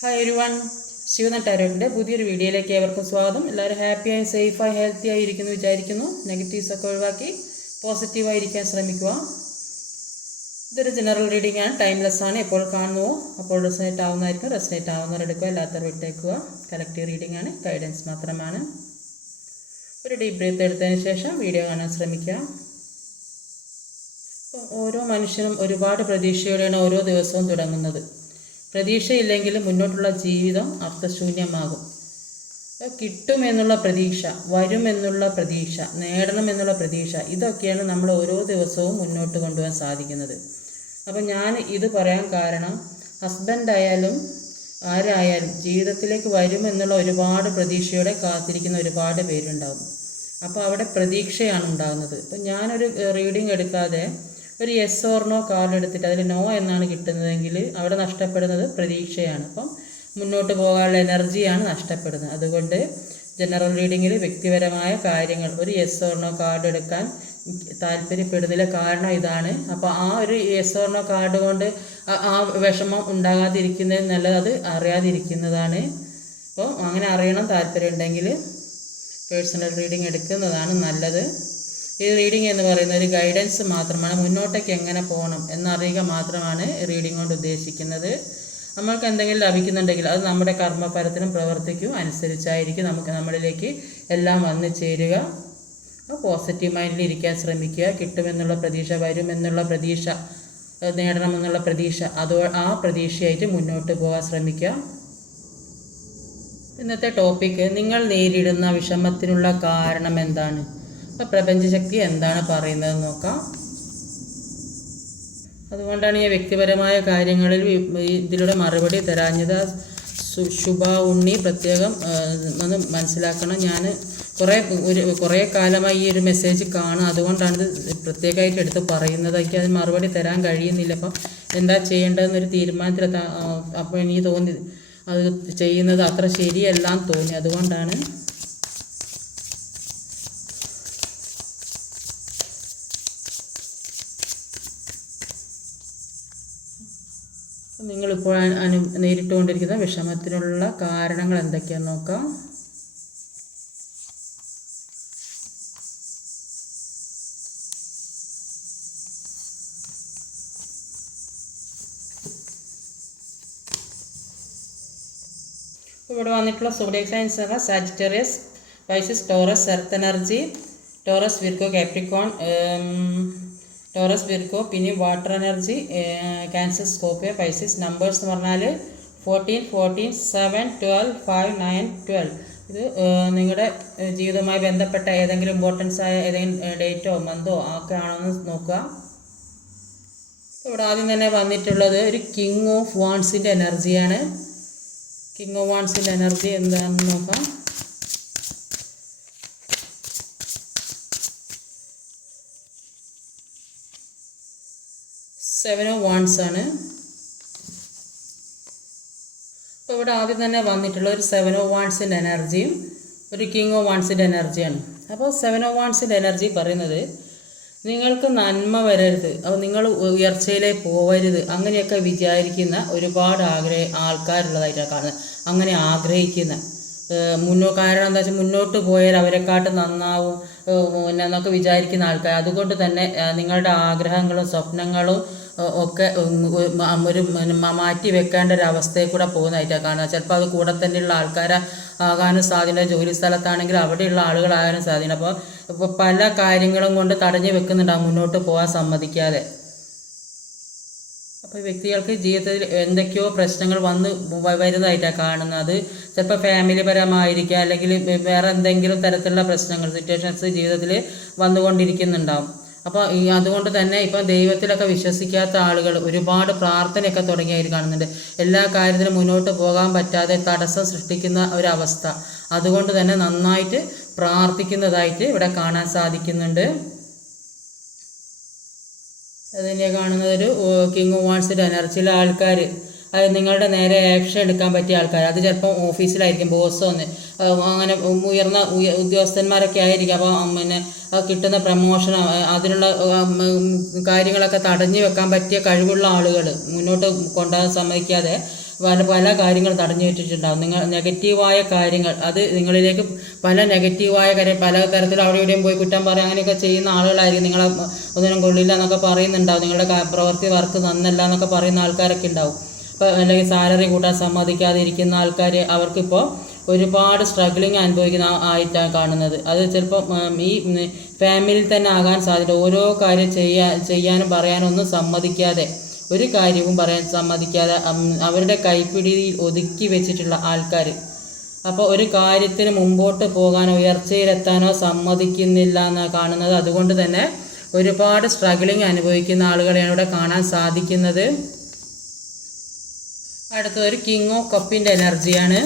Hi everyone, ശിവന ടാരോട്ടിൻ്റെ പുതിയൊരു വീഡിയോയിലേക്ക് ഏവർക്കും സ്വാഗതം. എല്ലാവരും ഹാപ്പിയായി സേഫായി ഹെൽത്തി ആയി ഇരിക്കുന്നു വിചാരിക്കുന്നു. നെഗറ്റീവ്സൊക്കെ ഒഴിവാക്കി പോസിറ്റീവായിരിക്കാൻ ശ്രമിക്കുക. ഇതൊരു ജനറൽ റീഡിംഗ് ആണ്, ടൈംലെസ് ആണ്. എപ്പോൾ കാണുന്നുവോ അപ്പോൾ റെസനേറ്റ് ആവുന്നതായിരിക്കും. റെസനേറ്റ് ആവുന്നവരെടുക്കുക, അല്ലാത്തവർ വിട്ടേക്കുക. കളക്റ്റീവ് റീഡിംഗ് ആണ്, ഗൈഡൻസ് മാത്രമാണ്. ഒരു ഡീപ്പ് ബ്രീത്ത് എടുത്തതിന് ശേഷം വീഡിയോ കാണാൻ ശ്രമിക്കുക. ഓരോ മനുഷ്യനും ഒരുപാട് പ്രതീക്ഷയോടെയാണ് ഓരോ ദിവസവും തുടങ്ങുന്നത്. പ്രതീക്ഷയില്ലെങ്കിൽ മുന്നോട്ടുള്ള ജീവിതം അർത്ഥശൂന്യമാകും. കിട്ടുമെന്നുള്ള പ്രതീക്ഷ, വരുമെന്നുള്ള പ്രതീക്ഷ, നേടണമെന്നുള്ള പ്രതീക്ഷ, ഇതൊക്കെയാണ് നമ്മൾ ഓരോ ദിവസവും മുന്നോട്ട് കൊണ്ടുപോകാൻ സാധിക്കുന്നത്. അപ്പം ഞാൻ ഇത് പറയാൻ കാരണം, ഹസ്ബൻഡായാലും ആരായാലും ജീവിതത്തിലേക്ക് വരുമെന്നുള്ള ഒരുപാട് പ്രതീക്ഷയോടെ കാത്തിരിക്കുന്ന ഒരുപാട് പേരുണ്ടാകും. അപ്പോൾ അവിടെ പ്രതീക്ഷയാണ് ഉണ്ടാകുന്നത്. അപ്പം ഞാനൊരു റീഡിംഗ് എടുക്കാതെ ഒരു യെസ് ഓർ നോ കാർഡ് എടുത്തിട്ട് അതിൽ നോ എന്നാണ് കിട്ടുന്നതെങ്കിൽ അവിടെ നഷ്ടപ്പെടുന്നത് പ്രതീക്ഷയാണ്. അപ്പം മുന്നോട്ട് പോകാനുള്ള എനർജിയാണ് നഷ്ടപ്പെടുന്നത്. അതുകൊണ്ട് ജനറൽ റീഡിങ്ങിൽ വ്യക്തിപരമായ കാര്യങ്ങൾ ഒരു യെസ് ഓർ നോ കാർഡ് എടുക്കാൻ താല്പര്യപ്പെടുന്നില്ല. കാരണം ഇതാണ്. അപ്പോൾ ആ ഒരു യെസ് ഓർ നോ കാർഡ് കൊണ്ട് ആ വിഷമം ഉണ്ടാകാതിരിക്കുന്നത് നല്ലത്, അത് അറിയാതിരിക്കുന്നതാണ്. അപ്പോൾ അങ്ങനെ അറിയണം താല്പര്യമുണ്ടെങ്കിൽ പേഴ്സണൽ റീഡിംഗ് എടുക്കുന്നതാണ് നല്ലത്. ഈ റീഡിംഗ് എന്ന് പറയുന്നത് ഒരു ഗൈഡൻസ് മാത്രമാണ്. മുന്നോട്ടേക്ക് എങ്ങനെ പോകണം എന്നറിയുക മാത്രമാണ് റീഡിംഗ് കൊണ്ട് ഉദ്ദേശിക്കുന്നത്. നമ്മൾക്ക് എന്തെങ്കിലും ലഭിക്കുന്നുണ്ടെങ്കിൽ അത് നമ്മുടെ കർമ്മഫലത്തിനും പ്രവർത്തിക്കും അനുസരിച്ചായിരിക്കും നമ്മളിലേക്ക് എല്ലാം വന്നു ചേരുക. പോസിറ്റീവ് മൈൻഡിൽ ഇരിക്കാൻ ശ്രമിക്കുക. കിട്ടുമെന്നുള്ള പ്രതീക്ഷ, വരുമെന്നുള്ള പ്രതീക്ഷ, നേടണമെന്നുള്ള പ്രതീക്ഷ, ആ പ്രതീക്ഷയായിട്ട് മുന്നോട്ട് പോകാൻ ശ്രമിക്കുക. ഇന്നത്തെ ടോപ്പിക്ക്, നിങ്ങൾ നേരിടുന്ന വിഷമത്തിനുള്ള കാരണം എന്താണ്? അപ്പോൾ പ്രപഞ്ചശക്തി എന്താണ് പറയുന്നത് നോക്കാം. അതുകൊണ്ടാണ് ഈ വ്യക്തിപരമായ കാര്യങ്ങളിൽ ഇതിലൂടെ മറുപടി തരാഞ്ഞത്. ശുഭ ഉണ്ണി പ്രത്യേകം ഒന്ന് മനസ്സിലാക്കണം. ഞാൻ കുറേ കാലമായി ഈ ഒരു മെസ്സേജ് കാണും, അതുകൊണ്ടാണ് ഇത് പ്രത്യേകമായിട്ട് എടുത്ത് പറയുന്നത്. എനിക്ക് അതിന് മറുപടി തരാൻ കഴിയുന്നില്ല. അപ്പം എന്താ ചെയ്യേണ്ടതെന്നൊരു തീരുമാനത്തിൽ അപ്പോൾ എനിക്ക് തോന്നി അത് ചെയ്യുന്നത് അത്ര ശരിയല്ലാന്ന് തോന്നി. അതുകൊണ്ടാണ് നിങ്ങളിപ്പോൾ നേരിട്ടുകൊണ്ടിരിക്കുന്ന വിഷമത്തിനുള്ള കാരണങ്ങൾ എന്തൊക്കെയാണെന്ന് നോക്കാം. ഇവിടെ വന്നിട്ടുള്ള സോഡിയക് സൈൻസ് ആണ് Sagittarius, Pisces, Taurus, earth energy, Taurus, Virgo, Capricorn, Taurus, Virgo, പിന്നെ water energy, cancer, Scorpio, Pisces. Numbers എന്ന് പറഞ്ഞാൽ 14, 14, 7, 12, 5, 9, 12. ഇത് നിങ്ങളുടെ ജീവിതവുമായി ബന്ധപ്പെട്ട ഏതെങ്കിലും ഇമ്പോർട്ടൻസ് ആയ ഏതെങ്കിലും ഡേറ്റോ മന്തോ ഒക്കെ ആണോന്ന് നോക്കുക. ഇവിടെ ആദ്യം തന്നെ വന്നിട്ടുള്ളത് ഒരു കിങ് ഓഫ് വാൺസിൻ്റെ എനർജിയാണ്. കിങ് ഓഫ് വാൺസിൻ്റെ എനർജി എന്താണെന്ന് നോക്കാം. സെവൻ ഓഫ് വാൺസ് ആണ്. അപ്പോൾ ഇവിടെ ആദ്യം തന്നെ വന്നിട്ടുള്ള ഒരു സെവൻ ഓഫ് വാൺസിൻ്റെ എനർജിയും ഒരു കിങ് ഓഫ് വാൺസിൻ്റെ എനർജിയാണ്. അപ്പോൾ സെവൻ ഓഫ് വാൺസിൻ്റെ എനർജി പറയുന്നത് നിങ്ങൾക്ക് നന്മ വരരുത്, അപ്പോൾ നിങ്ങൾ ഉയർച്ചയിലേക്ക് പോവരുത്, അങ്ങനെയൊക്കെ വിചാരിക്കുന്ന ഒരുപാട് ആൾക്കാരുള്ളതായിട്ടാണ് കാണുന്നത്. അങ്ങനെ ആഗ്രഹിക്കുന്ന കാരണം എന്താ വെച്ചാൽ മുന്നോട്ട് പോയാൽ അവരെക്കാട്ട് നന്നാവും എന്നൊക്കെ വിചാരിക്കുന്ന ആൾക്കാർ. അതുകൊണ്ട് തന്നെ നിങ്ങളുടെ ആഗ്രഹങ്ങളും സ്വപ്നങ്ങളും ഒക്കെ ഒരു മാറ്റി വെക്കേണ്ട ഒരു അവസ്ഥയിൽ കൂടെ പോകുന്നതായിട്ടാണ് കാണുന്നത്. ചിലപ്പോൾ അത് കൂടെ തന്നെയുള്ള ആൾക്കാരെ ആകാനും സാധ്യത, ജോലി സ്ഥലത്താണെങ്കിൽ അവിടെയുള്ള ആളുകളാകാനും സാധ്യത. അപ്പോൾ പല കാര്യങ്ങളും കൊണ്ട് തടഞ്ഞു വെക്കുന്നുണ്ടാകും, മുന്നോട്ട് പോകാൻ സമ്മതിക്കാതെ. അപ്പോൾ വ്യക്തികൾക്ക് ജീവിതത്തിൽ എന്തൊക്കെയോ പ്രശ്നങ്ങൾ വരുന്നതായിട്ടാണ് കാണുന്നത്. അത് ചിലപ്പോൾ ഫാമിലി പരമായിരിക്കുക, അല്ലെങ്കിൽ വേറെ എന്തെങ്കിലും തരത്തിലുള്ള പ്രശ്നങ്ങൾ, സിറ്റുവേഷൻസ് ജീവിതത്തിൽ വന്നുകൊണ്ടിരിക്കുന്നുണ്ടാവും. അപ്പോൾ അതുകൊണ്ട് തന്നെ ഇപ്പം ദൈവത്തിലൊക്കെ വിശ്വസിക്കാത്ത ആളുകൾ ഒരുപാട് പ്രാർത്ഥനയൊക്കെ തുടങ്ങിയായിട്ട് കാണുന്നുണ്ട്. എല്ലാ കാര്യത്തിലും മുന്നോട്ട് പോകാൻ പറ്റാതെ തടസ്സം സൃഷ്ടിക്കുന്ന ഒരവസ്ഥ. അതുകൊണ്ട് തന്നെ നന്നായിട്ട് പ്രാർത്ഥിക്കുന്നതായിട്ട് ഇവിടെ കാണാൻ സാധിക്കുന്നുണ്ട്. അതുതന്നെ കാണുന്നത് ഒരു കിങ് ഓഫ് വാൺസിൻ്റെ എനർജിയിലെ ആൾക്കാർ, അത് നിങ്ങളുടെ നേരെ ആക്ഷൻ എടുക്കാൻ പറ്റിയ ആൾക്കാർ. അത് ചിലപ്പോൾ ഓഫീസിലായിരിക്കും, ബോസോ അങ്ങനെ ഉയർന്ന ഉദ്യോഗസ്ഥന്മാരൊക്കെ ആയിരിക്കും. അപ്പോൾ പിന്നെ കിട്ടുന്ന പ്രമോഷനോ അതിനുള്ള കാര്യങ്ങളൊക്കെ തടഞ്ഞു വെക്കാൻ പറ്റിയ കഴിവുള്ള ആളുകൾ, മുന്നോട്ട് കൊണ്ടുപോകാൻ സമ്മതിക്കാതെ പല പല കാര്യങ്ങൾ തടഞ്ഞു വെച്ചിട്ടുണ്ടാകും. നിങ്ങൾ നെഗറ്റീവായ കാര്യങ്ങൾ, അത് നിങ്ങളിലേക്ക് പല നെഗറ്റീവായ കാര്യം, പല തരത്തിൽ അവിടെ ഇവിടെയും പോയി കുറ്റം പറയുക അങ്ങനെയൊക്കെ ചെയ്യുന്ന ആളുകളായിരിക്കും. നിങ്ങളെ ഒന്നിനും കൊള്ളില്ല എന്നൊക്കെ പറയുന്നുണ്ടാവും, നിങ്ങളുടെ പ്രവൃത്തി വർക്ക് നന്നല്ല എന്നൊക്കെ പറയുന്ന ആൾക്കാരൊക്കെ ഉണ്ടാവും. ഇപ്പോൾ അല്ലെങ്കിൽ സാലറി കൂട്ടാൻ സമ്മതിക്കാതെ ഇരിക്കുന്ന ആൾക്കാർ, അവർക്കിപ്പോൾ ഒരുപാട് സ്ട്രഗ്ലിങ് അനുഭവിക്കുന്ന ആയിട്ടാണ് കാണുന്നത്. അത് ചിലപ്പോൾ ഈ ഫാമിലിയിൽ തന്നെ ആകാൻ സാധ്യത. ഓരോ കാര്യം ചെയ്യാനും പറയാനും ഒന്നും സമ്മതിക്കാതെ, ഒരു കാര്യവും പറയാൻ സമ്മതിക്കാതെ അവരുടെ കൈപ്പിടിയിൽ ഒതുക്കി വെച്ചിട്ടുള്ള ആൾക്കാർ. അപ്പോൾ ഒരു കാര്യത്തിന് മുമ്പോട്ട് പോകാനോ ഉയർച്ചയിലെത്താനോ സമ്മതിക്കുന്നില്ല എന്നാണ് കാണുന്നത്. അതുകൊണ്ട് തന്നെ ഒരുപാട് സ്ട്രഗ്ലിങ് അനുഭവിക്കുന്ന ആളുകളെയാണ് ഇവിടെ കാണാൻ സാധിക്കുന്നത്. അടുത്തതൊരു കിങ് ഓഫ് കപ്പിൻ്റെ എനർജിയാണ്.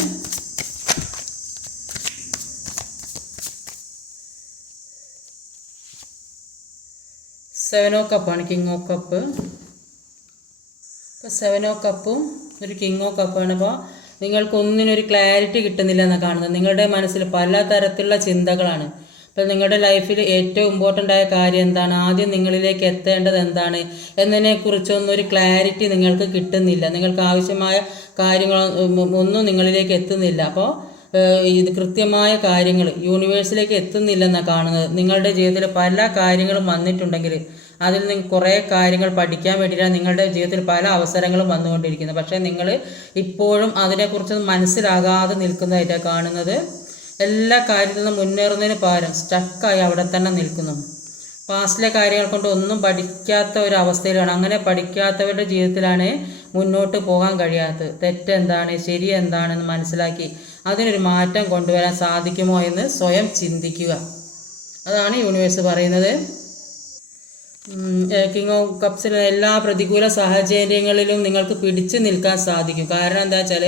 സെവൻ ഓഫ് കപ്പാണ് കിങ് ഓഫ് കപ്പ്. ഇപ്പോൾ സെവൻ ഓഫ് കപ്പും ഒരു കിങ് ഓഫ് കപ്പാണ്. അപ്പോൾ നിങ്ങൾക്കൊന്നിനൊരു ക്ലാരിറ്റി കിട്ടുന്നില്ല എന്നാണ് കാണുന്നത്. നിങ്ങളുടെ മനസ്സിൽ പല തരത്തിലുള്ള ചിന്തകളാണ്. അപ്പോൾ നിങ്ങളുടെ ലൈഫിൽ ഏറ്റവും ഇമ്പോർട്ടൻ്റ് ആയ കാര്യം എന്താണ്, ആദ്യം നിങ്ങളിലേക്ക് എത്തേണ്ടത് എന്താണ് എന്നതിനെക്കുറിച്ചൊന്നും ഒരു ക്ലാരിറ്റി നിങ്ങൾക്ക് കിട്ടുന്നില്ല. നിങ്ങൾക്ക് ആവശ്യമായ കാര്യങ്ങൾ ഒന്നും നിങ്ങളിലേക്ക് എത്തുന്നില്ല. അപ്പോൾ ഇത് കൃത്യമായ കാര്യങ്ങൾ യൂണിവേഴ്സിലേക്ക് എത്തുന്നില്ലെന്നാണ് കാണുന്നത്. നിങ്ങളുടെ ജീവിതത്തിൽ പല കാര്യങ്ങളും വന്നിട്ടുണ്ടെങ്കിൽ അതിൽ നിന്ന് കുറേ കാര്യങ്ങൾ പഠിക്കാൻ വേണ്ടിയിട്ടാണ് നിങ്ങളുടെ ജീവിതത്തിൽ പല അവസരങ്ങളും വന്നുകൊണ്ടിരിക്കുന്നത്. പക്ഷേ നിങ്ങൾ ഇപ്പോഴും അതിനെക്കുറിച്ചൊന്നും മനസ്സിലാകാതെ നിൽക്കുന്നതായിട്ടാണ് കാണുന്നത്. എല്ലാ കാര്യത്തിൽ നിന്നും മുന്നേറുന്നതിന് പകരം സ്റ്റക്കായി അവിടെ തന്നെ നിൽക്കുന്നു. പാസ്റ്റിലെ കാര്യങ്ങൾ കൊണ്ട് ഒന്നും പഠിക്കാത്ത ഒരു അവസ്ഥയിലാണ്. അങ്ങനെ പഠിക്കാത്തവരുടെ ജീവിതത്തിലാണ് മുന്നോട്ട് പോകാൻ കഴിയാത്തത്. തെറ്റെന്താണ് ശരി എന്താണെന്ന് മനസ്സിലാക്കി അതിനൊരു മാറ്റം കൊണ്ടുവരാൻ സാധിക്കുമോ എന്ന് സ്വയം ചിന്തിക്കുക. അതാണ് യൂണിവേഴ്സ് പറയുന്നത്. കിങ് ഓഫ് കപ്സിൽ എല്ലാ പ്രതികൂല സാഹചര്യങ്ങളിലും നിങ്ങൾക്ക് പിടിച്ചു നിൽക്കാൻ സാധിക്കും. കാരണം എന്താ വെച്ചാൽ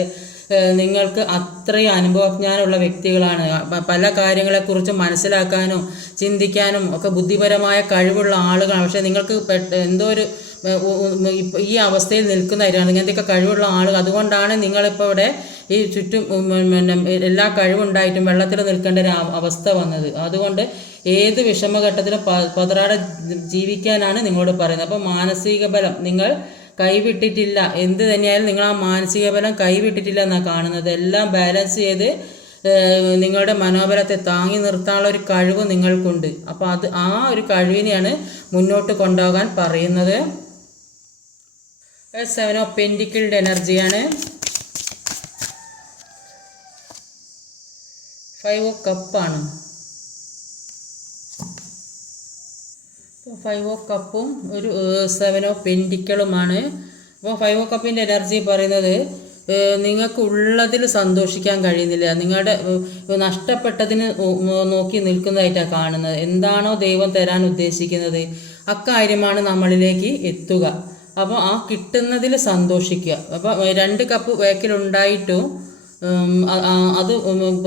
നിങ്ങൾക്ക് അത്രയും അനുഭവജ്ഞാനമുള്ള വ്യക്തികളാണ്. പല കാര്യങ്ങളെക്കുറിച്ച് മനസ്സിലാക്കാനും ചിന്തിക്കാനും ഒക്കെ ബുദ്ധിപരമായ കഴിവുള്ള ആളുകളാണ്. പക്ഷേ നിങ്ങൾക്ക് എന്തോ ഒരു ഈ അവസ്ഥയിൽ നിൽക്കുന്നതായിട്ടാണ്. ഇങ്ങനത്തെയൊക്കെ കഴിവുള്ള ആളുകൾ. അതുകൊണ്ടാണ് നിങ്ങളിപ്പോൾ ഇവിടെ ഈ ചുറ്റും എല്ലാ കഴിവുണ്ടായിട്ടും വെള്ളത്തിൽ നിൽക്കേണ്ട ഒരു അവസ്ഥ വന്നത്. അതുകൊണ്ട് ഏത് വിഷമഘട്ടത്തിലും പതറാതെ ജീവിക്കാനാണ് നിങ്ങളോട് പറയുന്നത്. അപ്പോൾ മാനസിക ബലം നിങ്ങൾ കൈവിട്ടിട്ടില്ല. എന്ത് തന്നെയായാലും നിങ്ങൾ ആ മാനസിക ബലം കൈവിട്ടിട്ടില്ല എന്നാണ് കാണുന്നത്. എല്ലാം ബാലൻസ് ചെയ്ത് നിങ്ങളുടെ മനോബലത്തെ താങ്ങി നിർത്താനുള്ള ഒരു കഴിവ് നിങ്ങൾക്കുണ്ട്. അപ്പോൾ ആ ഒരു കഴിവിനെയാണ് മുന്നോട്ട് കൊണ്ടുപോകാൻ പറയുന്നത്. സെവൻ ഓഫ് പെന്റിക്കിൾഡ് എനർജിയാണ്. ഫൈവ് ഓഫ് കപ്പാണ്. ഫൈവ് ഓഫ് കപ്പും ഒരു സെവൻ ഓഫ് പെന്റിക്കിളുമാണ്. അപ്പോൾ ഫൈവ് ഓഫ് കപ്പിൻ്റെ എനർജി പറയുന്നത് നിങ്ങൾക്ക് ഉള്ളതിൽ സന്തോഷിക്കാൻ കഴിയുന്നില്ല. നിങ്ങളുടെ നഷ്ടപ്പെട്ടതിന് നോക്കി നിൽക്കുന്നതായിട്ടാണ് കാണുന്നത്. എന്താണോ ദൈവം തരാൻ ഉദ്ദേശിക്കുന്നത് അക്കാര്യമാണ് നമ്മളിലേക്ക് എത്തുക. അപ്പോൾ ആ കിട്ടുന്നതിൽ സന്തോഷിക്കുക. അപ്പോൾ 2 കപ്പ് ബാക്കിലുണ്ടായിട്ടും അത്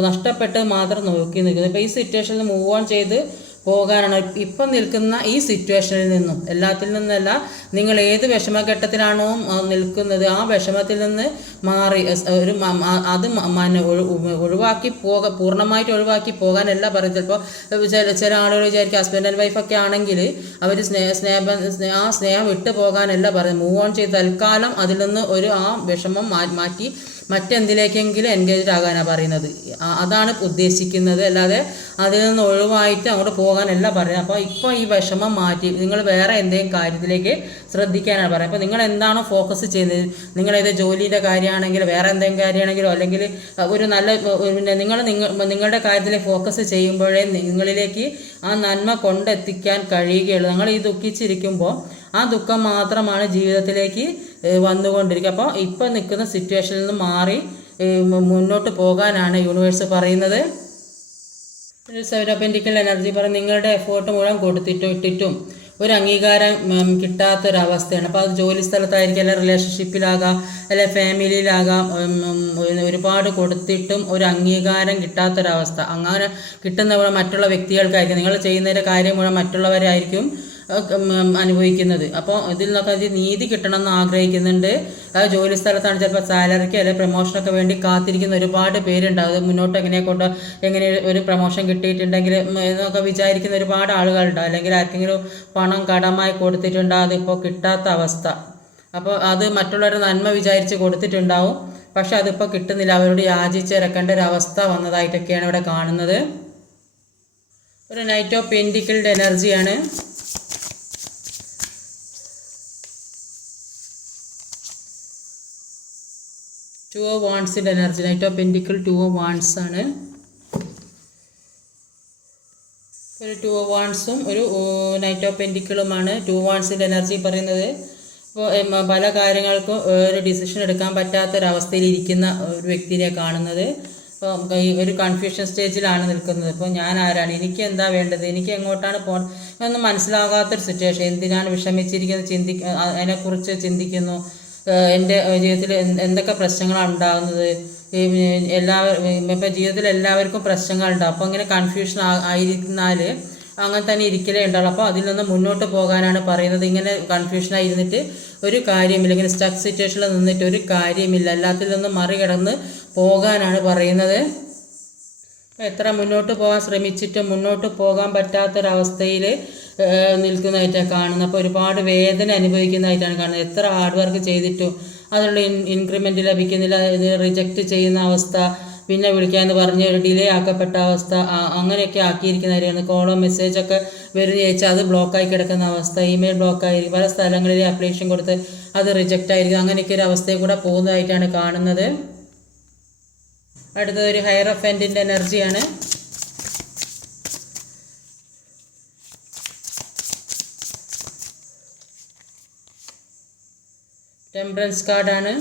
നഷ്ടപ്പെട്ട് മാത്രം നോക്കി നിൽക്കുന്നത്. ഇപ്പോൾ ഈ സിറ്റുവേഷനിൽ മൂവ് ഓൺ ചെയ്ത് പോകാനാണ് ഇപ്പം നിൽക്കുന്ന ഈ സിറ്റുവേഷനിൽ നിന്നും. എല്ലാത്തിൽ നിന്നല്ല, നിങ്ങൾ ഏത് വിഷമഘട്ടത്തിലാണോ നിൽക്കുന്നത് ആ വിഷമത്തിൽ നിന്ന് മാറി ഒരു അത് ഒഴിവാക്കി പൂർണ്ണമായിട്ട് ഒഴിവാക്കി പോകാനല്ല പറയുന്നത്. ചിലപ്പോൾ ചില ആളുകൾ വിചാരിക്കും ഹസ്ബൻഡ് ആൻഡ് വൈഫൊക്കെ ആണെങ്കിൽ അവർ ആ സ്നേഹം വിട്ടു പോകാനല്ല പറയുന്നത്. മൂവ് ഓൺ ചെയ്ത് തൽക്കാലം അതിൽ നിന്ന് ആ വിഷമം മാറ്റി മറ്റെന്തിലേക്കെങ്കിലും എൻഗേജ്ഡ് ആകാനാണ് പറയുന്നത്. അതാണ് ഉദ്ദേശിക്കുന്നത്. അല്ലാതെ അതിൽ നിന്ന് ഒഴിവായിട്ട് അങ്ങോട്ട് പോകാനല്ല പറയുന്നത്. അപ്പോൾ ഇപ്പോൾ ഈ വിഷമം മാറ്റി നിങ്ങൾ വേറെ എന്തെങ്കിലും കാര്യത്തിലേക്ക് ശ്രദ്ധിക്കാനാണ് പറയുന്നത്. അപ്പോൾ നിങ്ങൾ എന്താണോ ഫോക്കസ് ചെയ്യുന്നത്, നിങ്ങളേത് ജോലിയുടെ കാര്യമാണെങ്കിലും വേറെ എന്തെങ്കിലും കാര്യമാണെങ്കിലോ അല്ലെങ്കിൽ ഒരു നല്ല നിങ്ങളുടെ കാര്യത്തിൽ ഫോക്കസ് ചെയ്യുമ്പോഴേ നിങ്ങളിലേക്ക് ആ നന്മ കൊണ്ടെത്തിക്കാൻ കഴിയുകയുള്ളൂ. നിങ്ങൾ ഈ ദുഃഖിച്ചിരിക്കുമ്പോൾ ആ ദുഃഖം മാത്രമാണ് ജീവിതത്തിലേക്ക് വന്നുകൊണ്ടിരിക്കുക. അപ്പോൾ ഇപ്പം നിൽക്കുന്ന സിറ്റുവേഷനിൽ നിന്ന് മാറി മുന്നോട്ട് പോകാനാണ് യൂണിവേഴ്സ് പറയുന്നത്. സെവൻ ഓഫ് പെന്റിക്കിൾ എനർജി പറയും നിങ്ങളുടെ എഫേർട്ട് മുഴുവൻ ഇട്ടിട്ടും ഒരു അംഗീകാരം കിട്ടാത്തൊരവസ്ഥയാണ്. അപ്പോൾ അത് ജോലി സ്ഥലത്തായിരിക്കും, അല്ലെങ്കിൽ റിലേഷൻഷിപ്പിലാകാം, അല്ലെങ്കിൽ ഫാമിലിയിലാകാം. ഒരുപാട് കൊടുത്തിട്ടും ഒരു അംഗീകാരം കിട്ടാത്തൊരവസ്ഥ. അങ്ങനെ കിട്ടുന്ന മറ്റുള്ള വ്യക്തികൾക്കായിരിക്കും. നിങ്ങൾ ചെയ്യുന്നതിൻ്റെ കാര്യം മുഴുവൻ മറ്റുള്ളവരായിരിക്കും അനുഭവിക്കുന്നത്. അപ്പോൾ ഇതിൽ നിന്നൊക്കെ നീതി കിട്ടണമെന്ന് ആഗ്രഹിക്കുന്നുണ്ട്. അത് ജോലി സ്ഥലത്താണ് ചിലപ്പോൾ സാലറിക്ക് അല്ലെങ്കിൽ പ്രൊമോഷനൊക്കെ വേണ്ടി കാത്തിരിക്കുന്ന ഒരുപാട് പേരുണ്ടാവും. മുന്നോട്ട് എങ്ങനെ ഒരു പ്രൊമോഷൻ കിട്ടിയിട്ടുണ്ടെങ്കിൽ എന്നൊക്കെ വിചാരിക്കുന്ന ഒരുപാട് ആളുകളുണ്ടാവും. അല്ലെങ്കിൽ ആർക്കെങ്കിലും പണം കടമായി കൊടുത്തിട്ടുണ്ടോ അതിപ്പോൾ കിട്ടാത്ത അവസ്ഥ. അപ്പോൾ അത് മറ്റുള്ളവരുടെ നന്മ വിചാരിച്ച് കൊടുത്തിട്ടുണ്ടാവും, പക്ഷെ അതിപ്പോൾ കിട്ടുന്നില്ല. അവരോട് യാചിച്ചിറക്കേണ്ട ഒരു അവസ്ഥ വന്നതായിട്ടൊക്കെയാണ് ഇവിടെ കാണുന്നത്. ഒരു നൈറ്റ് ഓഫ് പെൻറ്റിക്കിൾഡ് എനർജിയാണ്. ടു ഓഫ് വാൺസിൻ്റെ എനർജി. Knight of pentacle two of wands ആണ്. ഒരു ടു ഓഫ് വാൺസും ഒരു നൈറ്റ് ഓഫ് പെൻറ്റിക്കിളുമാണ് ടു വാൺസിൻ്റെ എനർജി പറയുന്നത്. ഇപ്പോൾ പല കാര്യങ്ങൾക്കും ഒരു ഡിസിഷൻ എടുക്കാൻ പറ്റാത്തൊരവസ്ഥയിലിരിക്കുന്ന ഒരു വ്യക്തിയെ കാണുന്നത്. അപ്പോൾ ഒരു കൺഫ്യൂഷൻ സ്റ്റേജിലാണ് നിൽക്കുന്നത്. ഇപ്പോൾ ഞാൻ ആരാണ്, എനിക്ക് എന്താ വേണ്ടത്, എനിക്ക് എങ്ങോട്ടാണ് പോകുന്നത് എന്നൊന്നും മനസ്സിലാകാത്തൊരു സിറ്റുവേഷൻ. എന്തിനാണ് വിഷമിച്ചിരിക്കുന്നത് അതിനെക്കുറിച്ച് ചിന്തിക്കുന്നു. എൻ്റെ ജീവിതത്തിൽ എന്തൊക്കെ പ്രശ്നങ്ങളാണ് ഉണ്ടാകുന്നത്, ഇപ്പം ജീവിതത്തിൽ എല്ലാവർക്കും പ്രശ്നങ്ങളുണ്ടാവും. അപ്പോൾ ഇങ്ങനെ കൺഫ്യൂഷൻ ആയിരുന്നാൽ അങ്ങനെ തന്നെ ഇരിക്കലേ ഉണ്ടാവുള്ളൂ. അപ്പോൾ അതിൽ നിന്ന് മുന്നോട്ട് പോകാനാണ് പറയുന്നത്. ഇങ്ങനെ കൺഫ്യൂഷനായി ഇരുന്നിട്ട് ഒരു കാര്യമില്ല, ഇങ്ങനെ സ്റ്റക്ക് സിറ്റുവേഷനിൽ നിന്നിട്ട് ഒരു കാര്യമില്ല, എല്ലാത്തിൽ നിന്നും മറികടന്ന് പോകാനാണ് പറയുന്നത്. എത്ര മുന്നോട്ട് പോകാൻ ശ്രമിച്ചിട്ടും മുന്നോട്ട് പോകാൻ പറ്റാത്തൊരവസ്ഥയിൽ നിൽക്കുന്നതായിട്ടാണ് കാണുന്നത്. അപ്പോൾ ഒരുപാട് വേദന അനുഭവിക്കുന്നതായിട്ടാണ് കാണുന്നത്. എത്ര ഹാർഡ് വർക്ക് ചെയ്തിട്ടും അതിനുള്ള ഇൻക്രിമെൻറ്റ് ലഭിക്കുന്നില്ല, ഇത് റിജക്റ്റ് ചെയ്യുന്ന അവസ്ഥ, പിന്നെ വിളിക്കാമെന്ന് പറഞ്ഞ് ഡിലേ ആക്കപ്പെട്ട അവസ്ഥ, അങ്ങനെയൊക്കെ ആക്കിയിരിക്കുന്നവരാണ്. കോളോ മെസ്സേജൊക്കെ വരുന്ന ചോദിച്ചാൽ അത് ബ്ലോക്കായി കിടക്കുന്ന അവസ്ഥ, ഇമെയിൽ ബ്ലോക്കായിരിക്കും, പല സ്ഥലങ്ങളിൽ അപ്ലിക്കേഷൻ കൊടുത്ത് അത് റിജക്റ്റ് ആയിരിക്കും. അങ്ങനെയൊക്കെ ഒരു അവസ്ഥയിൽ കൂടെ പോകുന്നതായിട്ടാണ് കാണുന്നത്. അടുത്തത് ഒരു ഹയറഫൻറ്റിൻ്റെ എനർജിയാണ്. ടെമ്പറൻസ് കാർഡാണ്.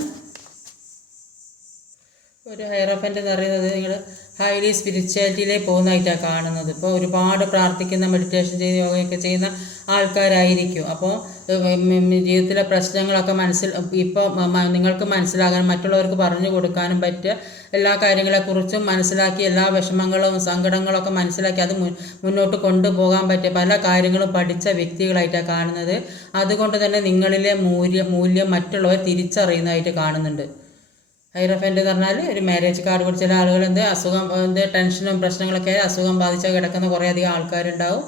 ഒരു ഹയറഫൻറ്റ് എന്ന് പറയുന്നത് നിങ്ങൾ ഹൈലി സ്പിരിച്വാലിറ്റിയിലേക്ക് പോകുന്നതായിട്ടാണ് കാണുന്നത്. ഇപ്പോൾ ഒരുപാട് പ്രാർത്ഥിക്കുന്ന, മെഡിറ്റേഷൻ ചെയ്ത് യോഗയൊക്കെ ചെയ്യുന്ന ആൾക്കാരായിരിക്കും. അപ്പോൾ ജീവിതത്തിലെ പ്രശ്നങ്ങളൊക്കെ ഇപ്പോൾ നിങ്ങൾക്ക് മനസ്സിലാകാനും മറ്റുള്ളവർക്ക് പറഞ്ഞു കൊടുക്കാനും പറ്റിയ എല്ലാ കാര്യങ്ങളെക്കുറിച്ചും മനസ്സിലാക്കി, എല്ലാ വിഷമങ്ങളും സങ്കടങ്ങളൊക്കെ മനസ്സിലാക്കി അത് മുന്നോട്ട് കൊണ്ടുപോകാൻ പറ്റിയ പല കാര്യങ്ങളും പഠിച്ച വ്യക്തികളായിട്ടാണ് കാണുന്നത്. അതുകൊണ്ട് തന്നെ നിങ്ങളിലെ മൂല്യം മറ്റുള്ളവർ തിരിച്ചറിയുന്നതായിട്ട് കാണുന്നുണ്ട്. ഹൈറഫൻറ്റ് എന്ന് പറഞ്ഞാൽ ഒരു മാരേജ് കാർഡ് കൂടി. ചില ആളുകൾ അസുഖം, ടെൻഷനും പ്രശ്നങ്ങളൊക്കെ അസുഖം ബാധിച്ചാൽ കിടക്കുന്ന കുറേയധികം ആൾക്കാരുണ്ടാവും.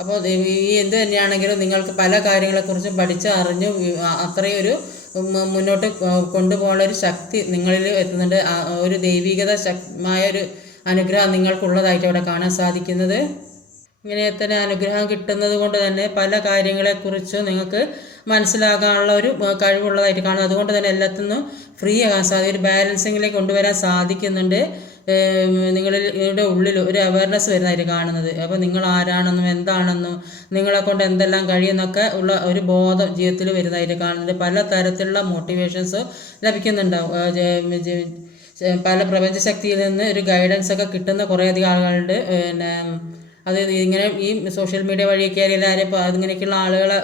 അപ്പോൾ ഈ എന്ത് തന്നെയാണെങ്കിലും നിങ്ങൾക്ക് പല കാര്യങ്ങളെക്കുറിച്ചും പഠിച്ച് അറിഞ്ഞു അത്രയും ഒരു മുന്നോട്ട് കൊണ്ടുപോകാനുള്ള ഒരു ശക്തി നിങ്ങളിൽ എത്തുന്നുണ്ട്. ഒരു ദൈവികത ശക്തമായ ഒരു അനുഗ്രഹം നിങ്ങൾക്കുള്ളതായിട്ട് അവിടെ കാണാൻ സാധിക്കുന്നത്. ഇങ്ങനെ തന്നെ അനുഗ്രഹം കിട്ടുന്നത് കൊണ്ട് തന്നെ പല കാര്യങ്ങളെക്കുറിച്ചും നിങ്ങൾക്ക് മനസ്സിലാക്കാനുള്ള ഒരു കഴിവുള്ളതായിട്ട് കാണുന്നത്. അതുകൊണ്ട് തന്നെ എല്ലാത്തിനും ഫ്രീ ആകാൻ സാധിക്കും, ഒരു ബാലൻസിങ്ങിലേക്ക് കൊണ്ടുവരാൻ സാധിക്കുന്നുണ്ട്. നിങ്ങളുടെ ഉള്ളിൽ ഒരു അവയർനെസ് വരുന്നതായിട്ട് കാണുന്നത്. അപ്പോൾ നിങ്ങൾ ആരാണെന്നും എന്താണെന്നും നിങ്ങളെ കൊണ്ട് എന്തെല്ലാം കഴിയുന്നൊക്കെ ഉള്ള ഒരു ബോധം ജീവിതത്തിൽ വരുന്നതായിട്ട് കാണുന്നുണ്ട്. പല തരത്തിലുള്ള മോട്ടിവേഷൻസ് ലഭിക്കുന്നുണ്ടാവും. പല പ്രപഞ്ചശക്തിയിൽ നിന്ന് ഒരു ഗൈഡൻസ് ഒക്കെ കിട്ടുന്ന കുറേയധികം ആളുകളുണ്ട്. പിന്നെ അത് ഇങ്ങനെ ഈ സോഷ്യൽ മീഡിയ വഴിയൊക്കെ എല്ലാവരും അതിങ്ങനെയൊക്കെയുള്ള ആളുകളെ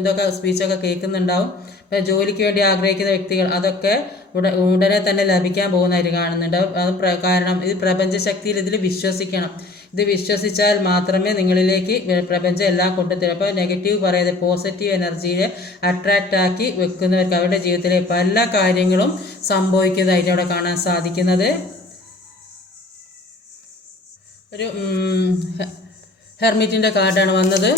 ഇതൊക്കെ സ്പീച്ചൊക്കെ കേൾക്കുന്നുണ്ടാവും. ജോലിക്ക് വേണ്ടി ആഗ്രഹിക്കുന്ന വ്യക്തികൾ അതൊക്കെ ഉടനെ തന്നെ ലഭിക്കാൻ പോകുന്നതായിട്ട് കാണുന്നുണ്ട്. അത് കാരണം ഇത് പ്രപഞ്ചശക്തിയിൽ ഇതിൽ വിശ്വസിക്കണം. ഇത് വിശ്വസിച്ചാൽ മാത്രമേ നിങ്ങളിലേക്ക് പ്രപഞ്ചം എല്ലാം കൊണ്ടുതരും. അപ്പോൾ നെഗറ്റീവ് പറയാതെ പോസിറ്റീവ് എനർജിയെ അട്രാക്റ്റ് ആക്കി വെക്കുന്നവർക്ക് അവരുടെ ജീവിതത്തിലെ പല കാര്യങ്ങളും സംഭവിക്കുന്നതായിട്ട് അവിടെ കാണാൻ സാധിക്കുന്നത്. ഒരു ഹെർമിറ്റിൻ്റെ കാർഡാണ് വന്നത്.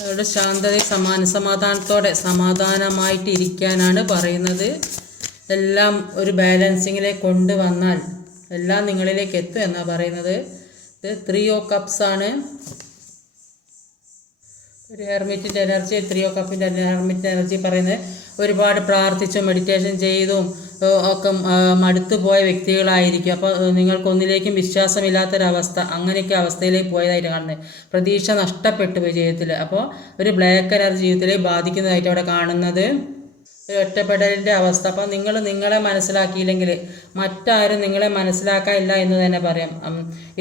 അവരുടെ ശാന്തതയും സമാധാനത്തോടെ സമാധാനമായിട്ടിരിക്കാനാണ് പറയുന്നത്. എല്ലാം ഒരു ബാലൻസിങ്ങിലേക്ക് കൊണ്ടുവന്നാൽ എല്ലാം നിങ്ങളിലേക്ക് എത്തും എന്നാണ് പറയുന്നത്. ഇത് 3 ഓഫ് കപ്സ് ആണ്. ഒരു ഹെർമിറ്റിൻ്റെ എനർജി, 3 ഓഫ് കപ്പിൻ്റെ ഹെർമിറ്റിൻ്റെ എനർജി പറയുന്നത് ഒരുപാട് പ്രാർത്ഥിച്ചും മെഡിറ്റേഷൻ ചെയ്തും ഒക്കെ മടുത്തു പോയ വ്യക്തികളായിരിക്കും. അപ്പോൾ നിങ്ങൾക്കൊന്നിലേക്കും വിശ്വാസമില്ലാത്തൊരവസ്ഥ, അങ്ങനെയൊക്കെ അവസ്ഥയിലേക്ക് പോയതായിട്ട് കാണുന്നത്. പ്രതീക്ഷ നഷ്ടപ്പെട്ടു പോയി ജീവിതത്തിൽ. അപ്പോൾ ഒരു ബ്ലാക്ക് എനർജി ജീവിതത്തിലേക്ക് ബാധിക്കുന്നതായിട്ട് അവിടെ കാണുന്നത്. ഒരു ഒറ്റപ്പെടലിൻ്റെ അവസ്ഥ. അപ്പോൾ നിങ്ങൾ നിങ്ങളെ മനസ്സിലാക്കിയില്ലെങ്കിൽ മറ്റാരും നിങ്ങളെ മനസ്സിലാക്കാനില്ല എന്ന് തന്നെ പറയാം.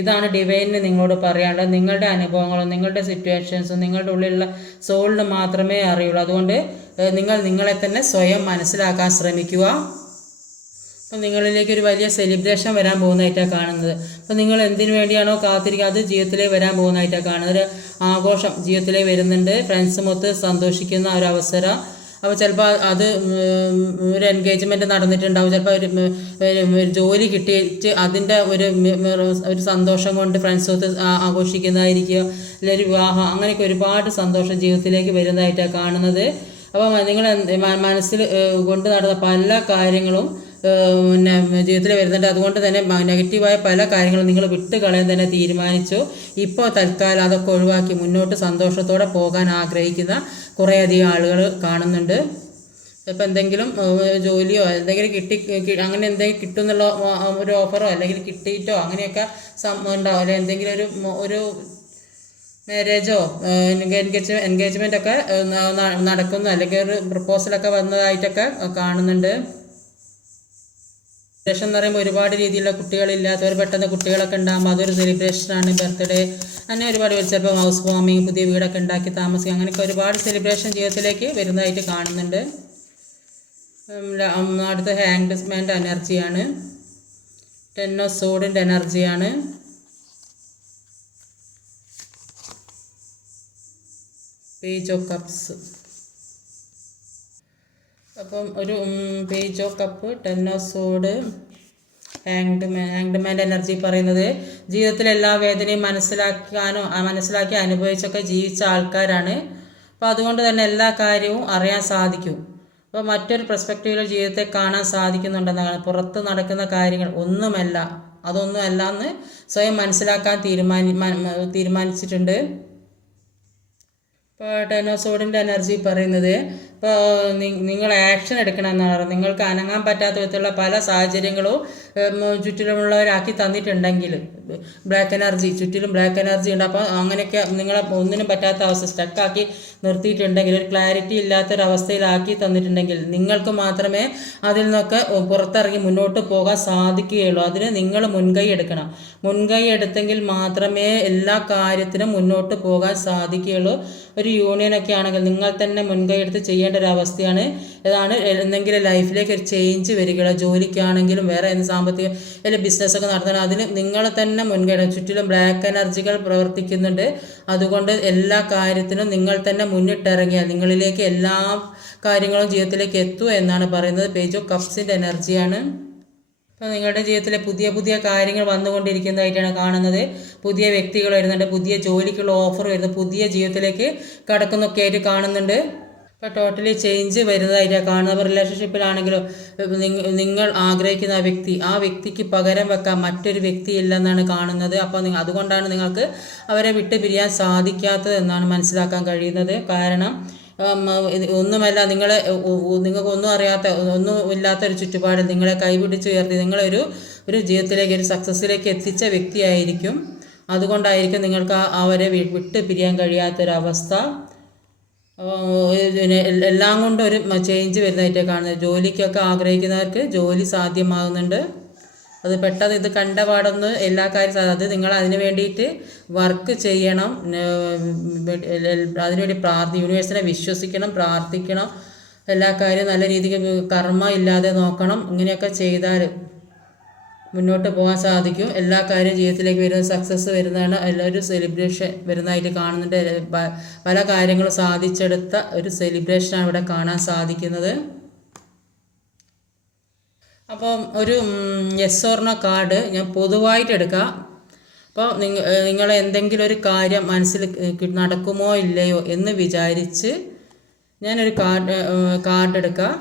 ഇതാണ് ഡിവൈനിന് നിങ്ങളോട് പറയാനുള്ളത്. നിങ്ങളുടെ അനുഭവങ്ങളും നിങ്ങളുടെ സിറ്റുവേഷൻസും നിങ്ങളുടെ ഉള്ളിലുള്ള സോളിന് മാത്രമേ അറിയുള്ളൂ. അതുകൊണ്ട് നിങ്ങൾ നിങ്ങളെ തന്നെ സ്വയം മനസ്സിലാക്കാൻ ശ്രമിക്കുക. അപ്പം നിങ്ങളിലേക്ക് ഒരു വലിയ സെലിബ്രേഷൻ വരാൻ പോകുന്നതായിട്ടാണ് കാണുന്നത്. അപ്പോൾ നിങ്ങൾ എന്തിനു വേണ്ടിയാണോ കാത്തിരിക്കുക അത് ജീവിതത്തിലേക്ക് വരാൻ പോകുന്നതായിട്ടാണ് കാണുന്നത്. ഒരു ആഘോഷം ജീവിതത്തിലേക്ക് വരുന്നുണ്ട്. ഫ്രണ്ട്സ് മൊത്ത് സന്തോഷിക്കുന്ന ഒരു അവസരം. അപ്പോൾ ചിലപ്പോൾ അത് ഒരു എൻഗേജ്മെൻറ്റ് നടന്നിട്ടുണ്ടാവും. ചിലപ്പോൾ ഒരു ജോലി കിട്ടിയിട്ട് അതിൻ്റെ ഒരു സന്തോഷം കൊണ്ട് ഫ്രണ്ട്സൊത്ത് ആഘോഷിക്കുന്നതായിരിക്കും. അല്ലെങ്കിൽ വിവാഹം, അങ്ങനെയൊക്കെ ഒരുപാട് സന്തോഷം ജീവിതത്തിലേക്ക് വരുന്നതായിട്ടാണ് കാണുന്നത്. അപ്പോൾ നിങ്ങൾ മനസ്സിൽ കൊണ്ട് നടന്ന പല കാര്യങ്ങളും പിന്നെ ജീവിതത്തിൽ വരുന്നുണ്ട്. അതുകൊണ്ട് തന്നെ നെഗറ്റീവായ പല കാര്യങ്ങളും നിങ്ങൾ വിട്ട് കളയാൻ തന്നെ തീരുമാനിച്ചു. ഇപ്പോൾ തൽക്കാലം അതൊക്കെ ഒഴിവാക്കി മുന്നോട്ട് സന്തോഷത്തോടെ പോകാൻ ആഗ്രഹിക്കുന്ന കുറേയധികം ആളുകൾ കാണുന്നുണ്ട്. ഇപ്പോൾ എന്തെങ്കിലും ജോലിയോ എന്തെങ്കിലും അങ്ങനെ എന്തെങ്കിലും കിട്ടുമെന്നുള്ള ഒരു ഓഫറോ അല്ലെങ്കിൽ കിട്ടിയിട്ടോ അങ്ങനെയൊക്കെ ഉണ്ടാവും. അല്ലെങ്കിൽ എന്തെങ്കിലും ഒരു മാരേജോ എൻഗേജ്മെൻ്റ് ഒക്കെ നടക്കുന്നു, അല്ലെങ്കിൽ ഒരു പ്രപ്പോസലൊക്കെ വന്നതായിട്ടൊക്കെ കാണുന്നുണ്ട്. സെലിബ്രേഷൻ എന്ന് പറയുമ്പോൾ ഒരുപാട് രീതിയിലുള്ള കുട്ടികളില്ലാത്തവർ പെട്ടെന്ന് കുട്ടികളൊക്കെ ഉണ്ടാകുമ്പോൾ അതൊരു സെലിബ്രേഷനാണ്. ബർത്ത്ഡേ അങ്ങനെ ഒരുപാട് ചിലപ്പോൾ ഹൗസ് വാമിങ്, പുതിയ വീടൊക്കെ ഉണ്ടാക്കി താമസിക്കുക, അങ്ങനെയൊക്കെ ഒരുപാട് സെലിബ്രേഷൻ ജീവിതത്തിലേക്ക് വരുന്നതായിട്ട് കാണുന്നുണ്ട്. അടുത്ത ഹാങ്ഡ്മാൻ്റെ എനർജിയാണ്. 10 ഓഫ് സോഡിൻ്റെ എനർജിയാണ്. Page of cups. അപ്പം ഒരു page of cup, 10 of sword, ഹാങ്ഡ്മാൻ്റെ എനർജി പറയുന്നത് ജീവിതത്തിലെ എല്ലാ വേദനയും മനസ്സിലാക്കി അനുഭവിച്ചൊക്കെ ജീവിച്ച ആൾക്കാരാണ്. അപ്പോൾ അതുകൊണ്ട് തന്നെ എല്ലാ കാര്യവും അറിയാൻ സാധിക്കും. അപ്പോൾ മറ്റൊരു പെർസ്പെക്റ്റീവിൽ ജീവിതത്തെ കാണാൻ സാധിക്കുന്നുണ്ടെന്നാണ്. പുറത്ത് നടക്കുന്ന കാര്യങ്ങൾ അതൊന്നും അല്ല എന്ന് സ്വയം മനസ്സിലാക്കാൻ തീരുമാനിച്ചിട്ടുണ്ട്. ഇപ്പോൾ 10 ഓഫ് സോഡിൻ്റെ എനർജി പറയുന്നത് ഇപ്പോൾ നിങ്ങൾ ആക്ഷൻ എടുക്കണം എന്നാണ് പറയുന്നത്. നിങ്ങൾക്ക് അനങ്ങാൻ പറ്റാത്ത വിധത്തിലുള്ള പല സാഹചര്യങ്ങളും ചുറ്റിലുമുള്ളവരാക്കി തന്നിട്ടുണ്ടെങ്കിൽ ചുറ്റിലും ബ്ലാക്ക് എനർജി ഉണ്ട്. അപ്പോൾ അങ്ങനെയൊക്കെ നിങ്ങളെ ഒന്നിനും പറ്റാത്ത അവസ്ഥ സ്റ്റക്കാക്കി നിർത്തിയിട്ടുണ്ടെങ്കിൽ, ഒരു ക്ലാരിറ്റി ഇല്ലാത്തൊരവസ്ഥയിലാക്കി തന്നിട്ടുണ്ടെങ്കിൽ നിങ്ങൾക്ക് മാത്രമേ അതിൽ നിന്നൊക്കെ പുറത്തിറങ്ങി മുന്നോട്ട് പോകാൻ സാധിക്കുകയുള്ളൂ. അതിന് നിങ്ങൾ മുൻകൈ എടുക്കണം. മുൻകൈ എടുത്തെങ്കിൽ മാത്രമേ എല്ലാ കാര്യത്തിനും മുന്നോട്ട് പോകാൻ സാധിക്കുകയുള്ളൂ. ഒരു യൂണിയനൊക്കെ ആണെങ്കിൽ നിങ്ങൾ തന്നെ മുൻകൈ എടുത്ത് ചെയ്യേണ്ട ഒരു അവസ്ഥയാണ്. ഇതാണ് എന്തെങ്കിലും ലൈഫിലേക്ക് ഒരു ചേഞ്ച് വരികയുള്ളൂ. ജോലിക്കാണെങ്കിലും വേറെ എന്ത് സാമ്പത്തിക അല്ലെങ്കിൽ ബിസിനസ്സൊക്കെ നടത്തണം, അതിന് നിങ്ങൾ തന്നെ മുൻകൈ എടുക്കണം. ചുറ്റിലും ബ്ലാക്ക് എനർജികൾ പ്രവർത്തിക്കുന്നുണ്ട്. അതുകൊണ്ട് എല്ലാ കാര്യത്തിനും നിങ്ങൾ തന്നെ മുന്നിട്ടിറങ്ങിയാൽ നിങ്ങളിലേക്ക് എല്ലാ കാര്യങ്ങളും ജീവിതത്തിലേക്ക് എത്തുക എന്നാണ് പറയുന്നത്. പേജ് ഓഫ് കപ്സിൻ്റെ എനർജിയാണ്. അപ്പോൾ നിങ്ങളുടെ ജീവിതത്തിലെ പുതിയ കാര്യങ്ങൾ വന്നുകൊണ്ടിരിക്കുന്നതായിട്ടാണ് കാണുന്നത്. പുതിയ വ്യക്തികൾ വരുന്നുണ്ട്, പുതിയ ജോലിക്കുള്ള ഓഫർ വരുന്നു, പുതിയ ജീവിതത്തിലേക്ക് കടക്കുന്നൊക്കെ ആയിട്ട് കാണുന്നുണ്ട്. ഇപ്പോൾ ടോട്ടലി ചേഞ്ച് വരുന്നതായിട്ടാണ് കാണുന്നത്. റിലേഷൻഷിപ്പിലാണെങ്കിലും നിങ്ങൾ ആഗ്രഹിക്കുന്ന ആ വ്യക്തിക്ക് പകരം വെക്കാൻ മറ്റൊരു വ്യക്തി ഇല്ലെന്നാണ് കാണുന്നത്. അപ്പോൾ അതുകൊണ്ടാണ് നിങ്ങൾക്ക് അവരെ വിട്ട് പിരിയാൻ സാധിക്കാത്തത് എന്നാണ് മനസ്സിലാക്കാൻ കഴിയുന്നത്. കാരണം ഒന്നുമല്ല, നിങ്ങൾക്കൊന്നും അറിയാത്ത, ഒന്നും ഇല്ലാത്തൊരു ചുറ്റുപാടിൽ നിങ്ങളെ കൈപിടിച്ച് ഉയർത്തി നിങ്ങളൊരു ജീവിതത്തിലേക്ക്, ഒരു സക്സസ്സിലേക്ക് എത്തിച്ച വ്യക്തിയായിരിക്കും. അതുകൊണ്ടായിരിക്കും നിങ്ങൾക്ക് അവരെ വിട്ട് പിരിയാൻ കഴിയാത്തൊരവസ്ഥ. എല്ലാം കൊണ്ടും ഒരു ചേഞ്ച് വരുന്നതായിട്ടാണ് കാണുന്നത്. ജോലിക്കൊക്കെ ആഗ്രഹിക്കുന്നവർക്ക് ജോലി സാധ്യമാകുന്നുണ്ട്. അത് പെട്ടെന്ന് ഇത് കണ്ടപാടൊന്ന് എല്ലാ കാര്യം അത് നിങ്ങൾ അതിന് വേണ്ടിയിട്ട് വർക്ക് ചെയ്യണം. അതിനുവേണ്ടി യൂണിവേഴ്സിനെ വിശ്വസിക്കണം, പ്രാർത്ഥിക്കണം. എല്ലാ കാര്യവും നല്ല രീതിക്ക് കർമ്മ ഇല്ലാതെ നോക്കണം. ഇങ്ങനെയൊക്കെ ചെയ്താൽ മുന്നോട്ട് പോകാൻ സാധിക്കും. എല്ലാ കാര്യവും ജീവിതത്തിലേക്ക് വരുന്ന സക്സസ് വരുന്നതാണ്. എല്ലാവരും സെലിബ്രേഷൻ വരുന്നതായിട്ട് കാണുന്നുണ്ട്. പല കാര്യങ്ങളും സാധിച്ചെടുത്ത ഒരു സെലിബ്രേഷനാണ് ഇവിടെ കാണാൻ സാധിക്കുന്നത്. അപ്പം ഒരു യെസ് ഓർ നോ കാർഡ് ഞാൻ പൊതുവായിട്ട് എടുക്കാം. അപ്പോൾ നിങ്ങൾ എന്തെങ്കിലും ഒരു കാര്യം മനസ്സിൽ നടക്കുമോ ഇല്ലയോ എന്ന് വിചാരിച്ച് ഞാനൊരു കാർഡ് എടുക്കാം.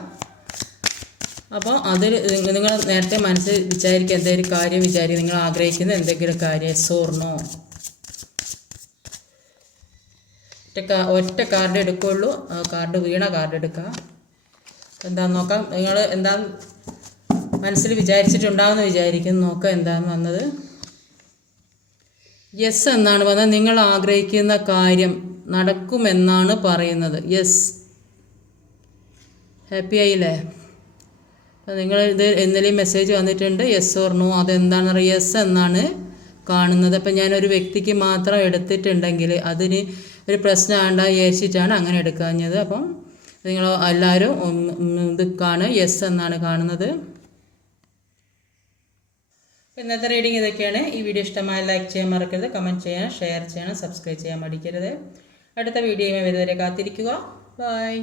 അപ്പോൾ അതിൽ നിങ്ങൾ നേരത്തെ മനസ്സിൽ വിചാരിക്കുക, എന്തെങ്കിലും കാര്യം വിചാരിക്കുക, നിങ്ങൾ ആഗ്രഹിക്കുന്ന എന്തെങ്കിലും കാര്യം, യെസ് ഓർ നോ. ഒറ്റ കാർഡ് എടുക്കുകയുള്ളൂ. വീണ കാർഡ് എടുക്കുക. എന്താണെന്ന് നോക്കാം. നിങ്ങൾ എന്താ മനസ്സിൽ വിചാരിച്ചിട്ടുണ്ടാകുമെന്ന് വിചാരിക്കുന്നു. നോക്കാം എന്താണ് വന്നത്. യെസ് എന്നാണ് വന്നത്. നിങ്ങൾ ആഗ്രഹിക്കുന്ന കാര്യം നടക്കുമെന്നാണ് പറയുന്നത്. യെസ്. ഹാപ്പി ആയില്ലേ? നിങ്ങൾ ഇത് എന്തെങ്കിലും മെസ്സേജ് വന്നിട്ടുണ്ട്, യെസ് ഓർ നോ. അതെന്താണെന്ന് പറയുക, യെസ് എന്നാണ് കാണുന്നത്. അപ്പം ഞാനൊരു വ്യക്തിക്ക് മാത്രം എടുത്തിട്ടുണ്ടെങ്കിൽ അതിന് ഒരു പ്രശ്നമുണ്ടാ വിചാരിച്ചിട്ടാണ് അങ്ങനെ എടുക്കാഞ്ഞത്. അപ്പം നിങ്ങൾ എല്ലാവരും ഇത് യെസ് എന്നാണ് കാണുന്നത്. ഇന്നത്തെ റീഡിങ് ഇതൊക്കെയാണ്. ഈ വീഡിയോ ഇഷ്ടമായ ലൈക്ക് ചെയ്യാൻ മറക്കരുത്, കമൻറ്റ് ചെയ്യണം, ഷെയർ ചെയ്യണം, സബ്സ്ക്രൈബ് ചെയ്യാൻ മടിക്കരുത്. അടുത്ത വീഡിയോയുമായി വരുന്നവരെ കാത്തിരിക്കുക. ബൈ.